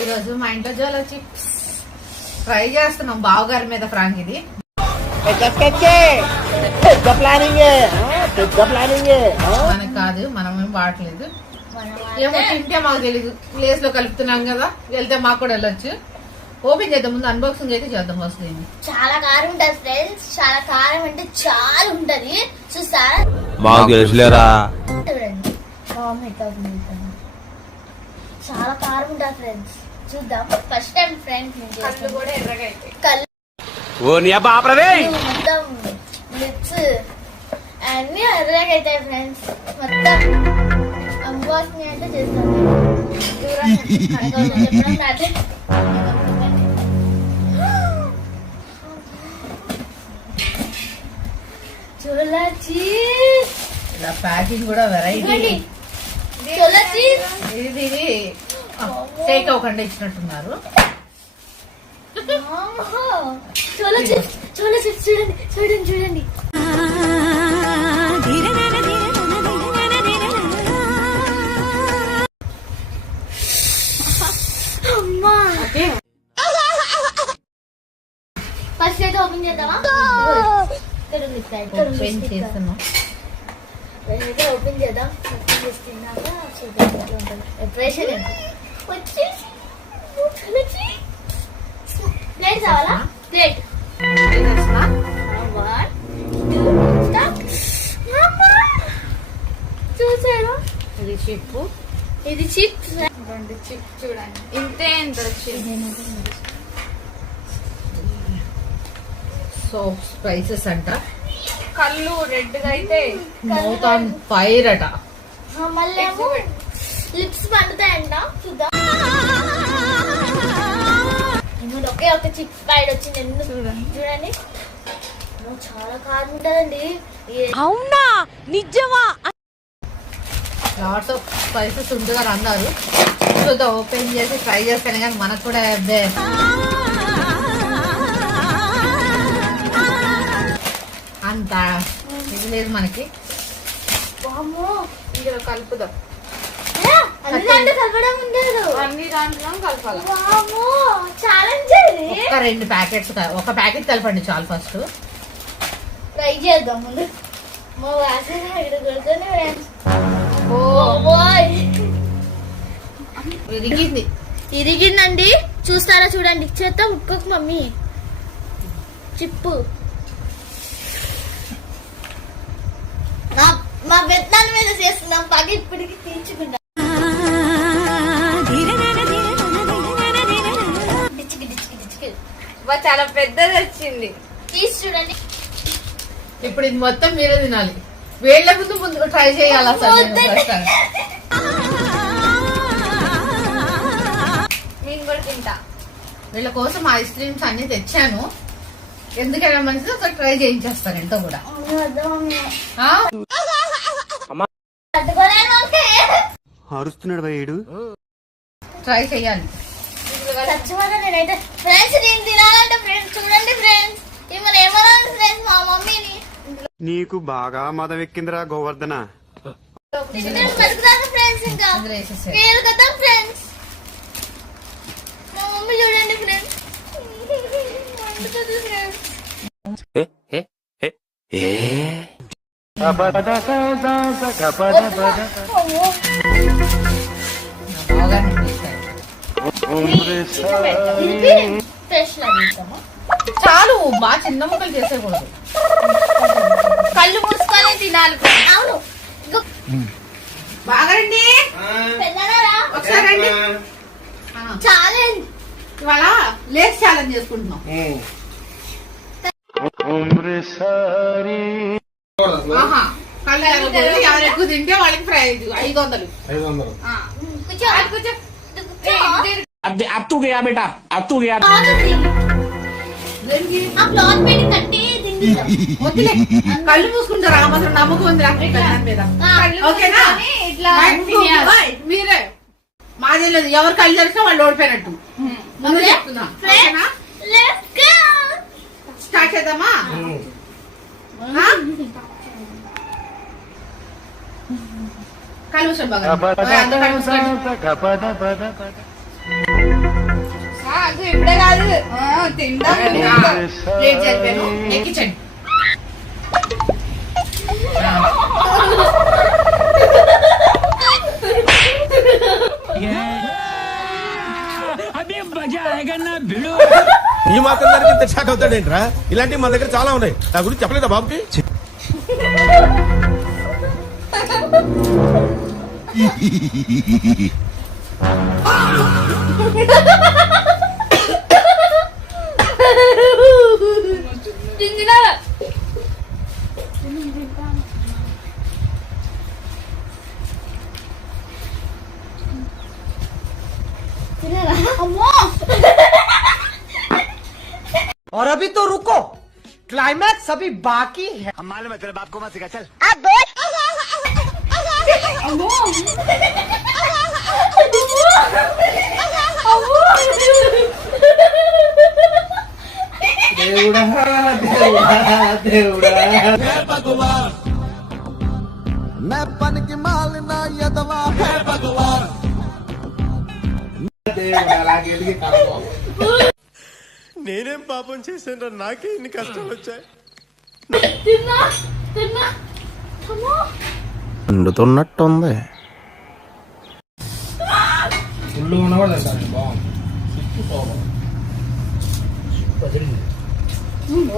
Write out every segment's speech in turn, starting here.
ఈరోజు మా ఇంట్లో జోలో చిప్స్ ట్రై చేస్తున్నాం. బావగారి మీద ఫ్రాంక్ ఇది. మనకు కాదు, మనమేం వాడలేదు. ఏమో తింటే మాకు తెలీదు. ప్లేస్ లో కలుపుతున్నాం కదా, వెళ్తే మాకు కూడా వెళ్ళొచ్చు. ఓపెన్ చేద్దాం, ముందు అన్బాక్సింగ్ అయితే చేద్దాం. వస్తుంది చాలా కారం ఉంటది ఫ్రెండ్స్, చాలా కారం అంటే చాలా ఉంటది. చూస్తారా? చాలా కారం ఉంటది ఫ్రెండ్స్. చూద్దాం. ఫస్ట్ టైం ఫ్రెండ్స్ కళ్ళు కూడా ఎర్రగా అయితే మొత్తం లిప్స్ అన్ని ఎర్రగా అవుతాయి ఫ్రెండ్స్. మొత్తం అన్బాక్సింగ్ అయితే చేస్తాం. చోలా చీజ్ ఇలా ప్యాకింగ్ కూడా వెరైటీ. చోలా చీజ్ ఇది టేక్ అవ్వకుండా ఇచ్చినట్టున్నారు. చోలా చీజ్, చోలా చీజ్ చూడండి చూడండి చూడండి. అమ్మా ఫస్ట్ అయితే ఓపెన్ చేద్దామా? ఓపెన్ చేస్తున్నాం. ఓపెన్ చేద్దాం. ఓపెన్ చేస్తున్నాక చూద్దాం ప్రెషర్ వచ్చేసి ప్లేట్ కావాలా? Plate 1 2 start. చూసారు? ఇది చిప్, ఇది చిప్స్. 2 చిప్ చూడండి. ఇంతే ఎంత వచ్చింది. సో స్పైసెస్ అంట. కళ్ళు రెడ్ గా అయితే మౌత్ ఆన్ ఫైర్ అట. మళ్ళీ లిప్స్ పండుతాయంట. చూద్దాం. ఒకే ఒక చిప్స్ బయట వచ్చింది. చూడండి, చాలా కారం ఉంటదండి. అవునా? నిజమా? లాట్స్ ఆఫ్ స్పైసెస్ ఉంటుందని అన్నారు. చూద్దాం, ఓపెన్ చేసి ట్రై చేస్తాను. కానీ మనకు కూడా అంత ఇది లేదు మనకి. ఇందులో కలుపుదాం. కలపడం ఉండదు, అన్ని దాంట్లో కలపాలి. ఒక 2 ప్యాకెట్స్, ఒక ప్యాకెట్ కలపండి చాలు. ఫస్ట్ ట్రై చేద్దాం. ముందు మా వాసన ఇరిగింది. ఇరిగిందండి. చూస్తారా? చూడండి. చేత ఉక్కకు మమ్మీ చిప్పు. మా బెత్తాల మీద చేస్తున్నాం. పగ ఇప్పటికి తీర్చుకుంటాం. చాలా పెద్దది వచ్చింది. తీసి చూడండి. ఇప్పుడు ఇది మొత్తం మీరే తినాలి. వేళ్ల ముందు ట్రై చేయాలి. నేను కూడా తింటా. వీళ్ళ కోసం ఐస్ క్రీమ్స్ అన్ని తెచ్చాను. ఎందుకైనా మంచిది, ఒకసారి ట్రై చేయించేస్తాను. ఎంతో కూడా అరుస్తున్నాడు భయ్యుడు. ట్రై చెయ్యాలి. నేనైతే ఫ్రెండ్స్ నేను తినాలంటే ఫ్రెండ్స్ చూడండి ఫ్రెండ్స్. ఏమన్నా ఏమన్నా ఫ్రెండ్స్ మా మమ్మీని. నీకు బాగా మదం ఎక్కిందిరా గోవర్ధన. ఫ్రెండ్స్ ఇంకా కదా ఫ్రెండ్స్. మా మమ్మీ చూడండి ఫ్రెండ్స్. చాలు, బాగా చిన్న ముక్కలు చేసేకూడదు. కళ్ళు మూసుకొని తినాలి. అవును, బాగా రండి. ఒకసారి రండి. ఛాలెంజ్ ఇవాళ లేస్ ఛాలెంజ్ చేసుకుంటున్నాం. కళ్ళు ఎవరు ఎక్కువ తింటే వాళ్ళకి ప్రైజ్ 500. కూర్చో. अब तू गया बेटा, अब तू गया. కళ్ళు మూసుకుంటారా? మాత్రం నమ్మకం ఉంది మీద. ఓకేనా? మీరే మాదే లేదు. ఎవరు కళ్ళు తెరిస్తే వాళ్ళు ఓడిపోయినట్టు. ముందు చెప్తున్నా. స్టార్ట్ చేద్దామా? కళ్ళు మూసుకోండి బాగా. నాకు ఇప్పుడే కాదు తింటాం ప్లేట్ చదివాను ఎక్కించండి. ఈ మాత్రం దానికి ఇంత షాక్ అవుతాడేంట్రా? ఇలాంటివి మన దగ్గర చాలా ఉన్నాయి. నా గురించి చెప్పలేదా బాబుకి? అమ్మో और अभी तो रुको, क्लाइमैक्स अभी बाकी है. అమ్మో దేవుడా దేవుడా దేవుడా నేనేం పాపం చేశాను? నాకే ఇన్ని కష్టాలు వచ్చాయి. తిన్నా తిన్నా అమ్మో వండుతున్నట్టుంది. ఫుల్ ఉన్నవాడు బాగుంది.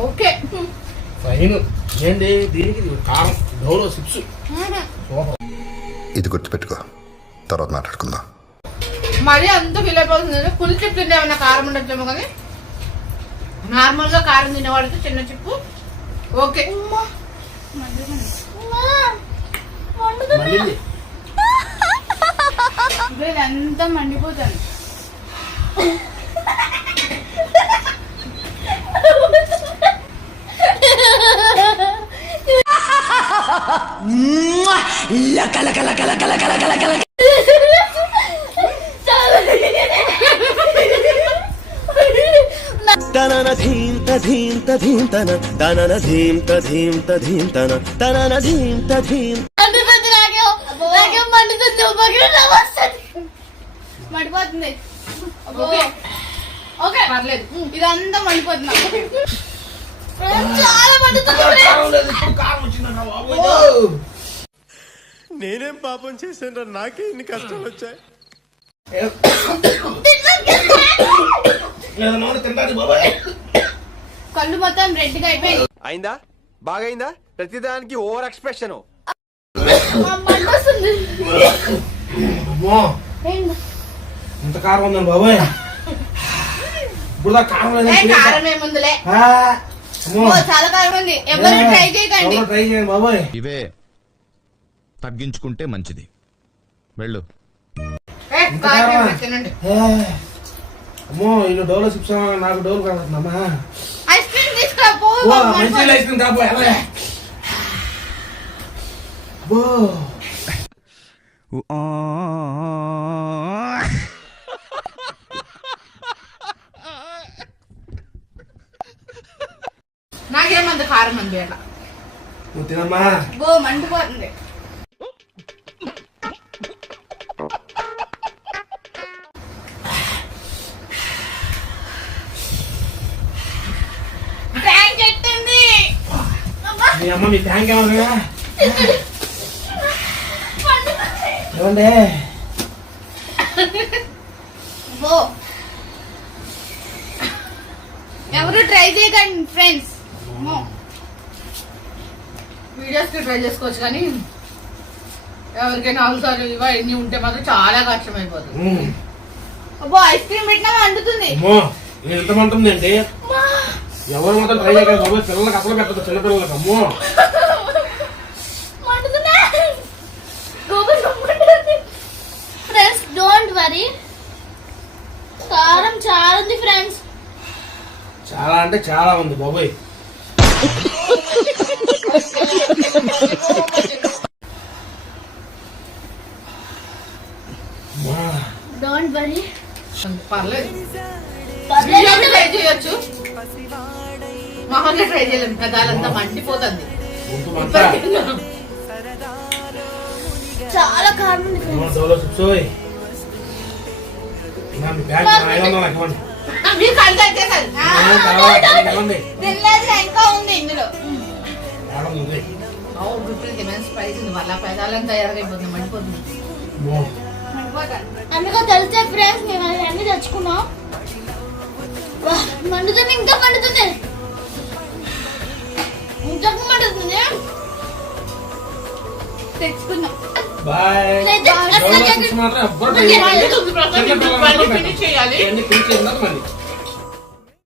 ఓకే ఫైన్ ఏంటి దీనికి కారం డోలో సిప్స్. ఇది గుర్తుపెట్టుకో, తర్వాత మాట్లాడుకుందాం. మరీ అంత ఫీల్ అయిపోతుంది. ఫుల్ చిప్ తింటే ఏమన్నా కారం ఉండొచ్చేమో కానీ నార్మల్ గా కారం తినేవాడితే చిన్న చిప్పు ఓకే. అంతా మండిపోతాను. తనన ధీం తధీం తధీం తన తనన ధీం తధీం తధీం తన తనన ధీం తధీం. మండిపోతుంది. ఓకే ఓకే పర్లేదు. ఇదంతా మండిపోతున్నా. చాలా మండుతుంది. నేనేం పాపం చేశాను? నాకే ఇన్ని కష్టాలు వచ్చాయి. కళ్ళు మొత్తం రెడ్ గా అయిపోయింది. అయిందా? బాగైందా? ప్రతిదానికి ఓవర్ ఎక్స్ప్రెషన్. మండొస్తుంది. అమ్మో ఇంత కారం ఉందండి బాబాయ్. ఇప్పుడు కారం లేదు. కారం ఏముందిలే. చాలా కారం ఉంది. ఎవరు ట్రై చేయకండి. ట్రై చేయండి బాబాయ్. ఇవే తగ్గించుకుంటే మంచిది. వెళ్ళు. తినండి. అమ్మో ఇల్లు డోలో సిప్స్ నాకు డోలు కాదమ్మా. ఐస్ క్రీమ్ తీసుకోపో. మంచి ఐస్ క్రీమ్ కాపో. నాకేమంత కారం అంది అలా నువ్వు తినమ్మా. మండిపోతుంది. ట్యాంక్ ఎట్టింది. మీ అమ్మ మీ ట్యాంక్ ఏమన్నా ఏమండి? ఎవరు ట్రై చేయకండి ఫ్రెండ్స్. వీడియోస్ కి ట్రై చేసుకోవచ్చు కానీ ఎవరికైనా అవసరం ఇవన్నీ ఉంటే మాత్రం చాలా కష్టం అయిపోతుంది. అబ్బో ఐస్ క్రీమ్ పెట్టినా వండుతుంది. అమ్మో ఎంత మంటుంది అండి. ఎవరు మాత్రం ట్రై చేయగలరు బాబు. పిల్లలకి అసలు పెట్టదు. చిన్నపిల్లలకి. అమ్మో ఫ్రెండ్స్ డోంట్ వరీ. కారం చాలా ఉంది ఫ్రెండ్స్. చాలా అంటే చాలా ఉంది బాబాయ్. Don't worry. పర్లేదు పర్లేదు. ట్రై చేయొచ్చు. మహల్ని ట్రై చేయలేము కదా, అంతా మండిపోతుంది. చాలా కారం ఉంది ఫ్రెండ్స్. డోలో సిప్స్ మీ బ్యాగ్ 500 నాకు ఇవ్వండి. మీరు కలిసి వచ్చేసారు తినలేదు ఇంకా ఉంది ఇందులో. స్పైస్ ఉంది వాళ్ళ పెదాలంతా ఎరగైపోతుంది మండిపోతుంది. అందుకో తెలిసే ఫ్రెండ్స్ మేము అన్ని తెచ్చుకున్నాం. మండుతుంది ఇంకా మండుతుంది ఇంతకు మండుతుంది. తెచ్చుకున్నాం బాయ్. ఫినిష్ చేయాలి.